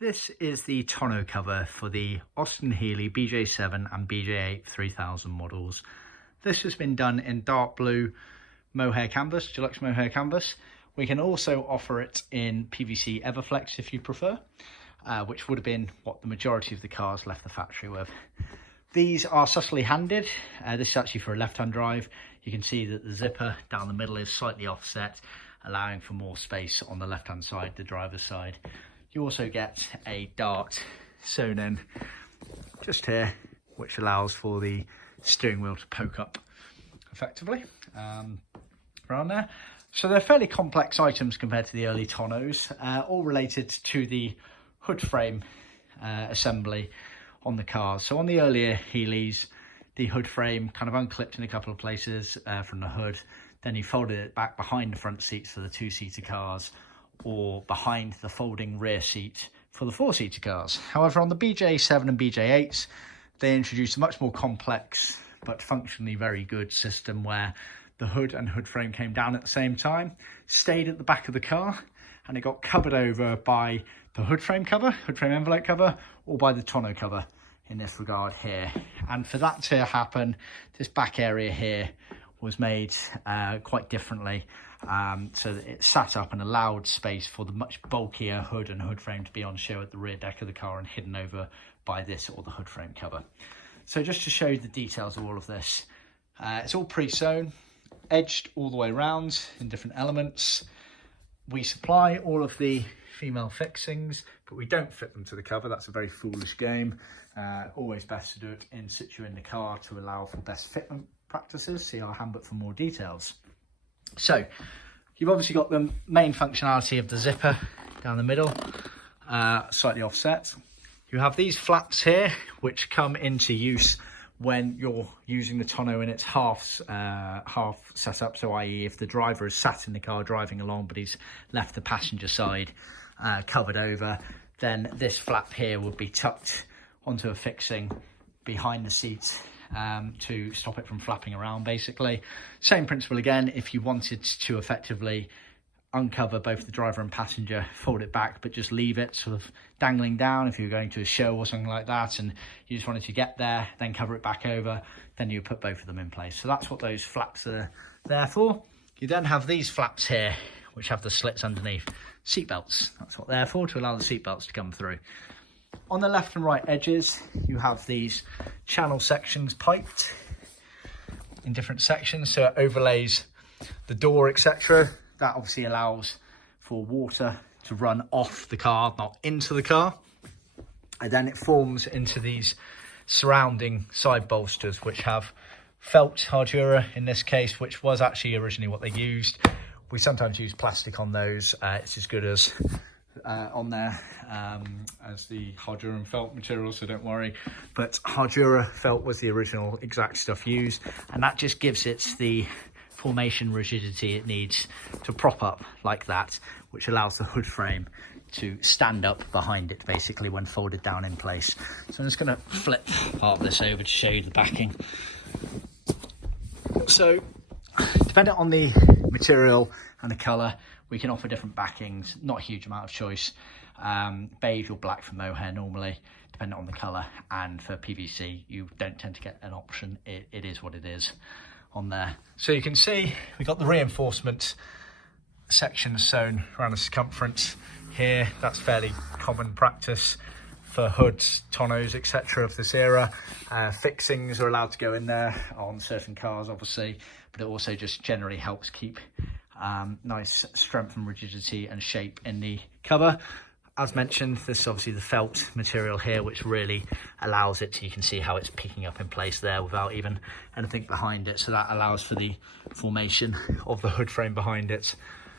This is the tonneau cover for the Austin Healey BJ7 and BJ8 3000 models. This has been done in dark blue mohair canvas, Deluxe mohair canvas. We can also offer it in PVC Everflex if you prefer, which would have been what the majority of the cars left the factory with. These are subtly handed. This is actually for a left-hand drive. You can see that the zipper down the middle is slightly offset, allowing for more space on the left-hand side, the driver's side. You also get a dart sewn in just here, which allows for the steering wheel to poke up effectively around there. So they're fairly complex items compared to the early tonneaus, all related to the hood frame assembly on the cars. So on the earlier Healeys, the hood frame kind of unclipped in a couple of places from the hood. Then you folded it back behind the front seats for the two-seater cars, or behind the folding rear seat for the four-seater cars. However, on the BJ7 and BJ8s, they introduced a much more complex but functionally very good system where the hood and hood frame came down at the same time, stayed at the back of the car, and it got covered over by the hood frame cover, hood frame envelope cover, or by the tonneau cover in this regard here. And for that to happen, this back area here was made quite differently, so that it sat up and allowed space for the much bulkier hood and hood frame to be on show at the rear deck of the car and hidden over by this or the hood frame cover. So just to show you the details of all of this, it's all pre-sewn, edged all the way around in different elements. We supply all of the female fixings, but we don't fit them to the cover. That's a very foolish game. Always best to do it in situ in the car to allow for best fitment practices. See our handbook for more details. So you've obviously got the main functionality of the zipper down the middle, slightly offset. You have these flaps here which come into use when you're using the tonneau in its half setup. So i.e. if the driver is sat in the car driving along but he's left the passenger side covered over, then this flap here would be tucked onto a fixing behind the seat to stop it from flapping around basically. Same principle again, if you wanted to effectively uncover both the driver and passenger, fold it back but just leave it sort of dangling down if you're going to a show or something like that and you just wanted to get there, then cover it back over, then you put both of them in place. So that's what those flaps are there for. You then have these flaps here which have the slits underneath, seat belts. That's what they're for, to allow the seat belts to come through. On the left and right edges, you have these channel sections piped in different sections, so it overlays the door, etc. That obviously allows for water to run off the car, not into the car. And then it forms into these surrounding side bolsters, which have felt hardura in this case, which was actually originally what they used. We sometimes use plastic on those. It's as good as on there as the hardura and felt material, so don't worry. But hardura felt was the original exact stuff used, and that just gives it the formation rigidity it needs to prop up like that, which allows the hood frame to stand up behind it basically when folded down in place. So I'm just going to flip part of this over to show you the backing. So depending on the material and the colour, we can offer different backings, not a huge amount of choice. Beige or black for mohair normally, depending on the colour, and for PVC you don't tend to get an option. It is what it is on there. So you can see we've got the reinforcement section sewn around the circumference here. That's fairly common practice for hoods, tonneaus, etc. of this era. Fixings are allowed to go in there on certain cars obviously, but it also just generally helps keep nice strength and rigidity and shape in the cover. As mentioned, this is obviously the felt material here, which really allows it to, you can see how it's picking up in place there without even anything behind it. So that allows for the formation of the hood frame behind it.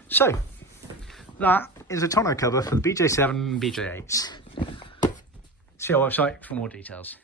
So that is a tonneau cover for the BJ7 and BJ8s. See our website for more details.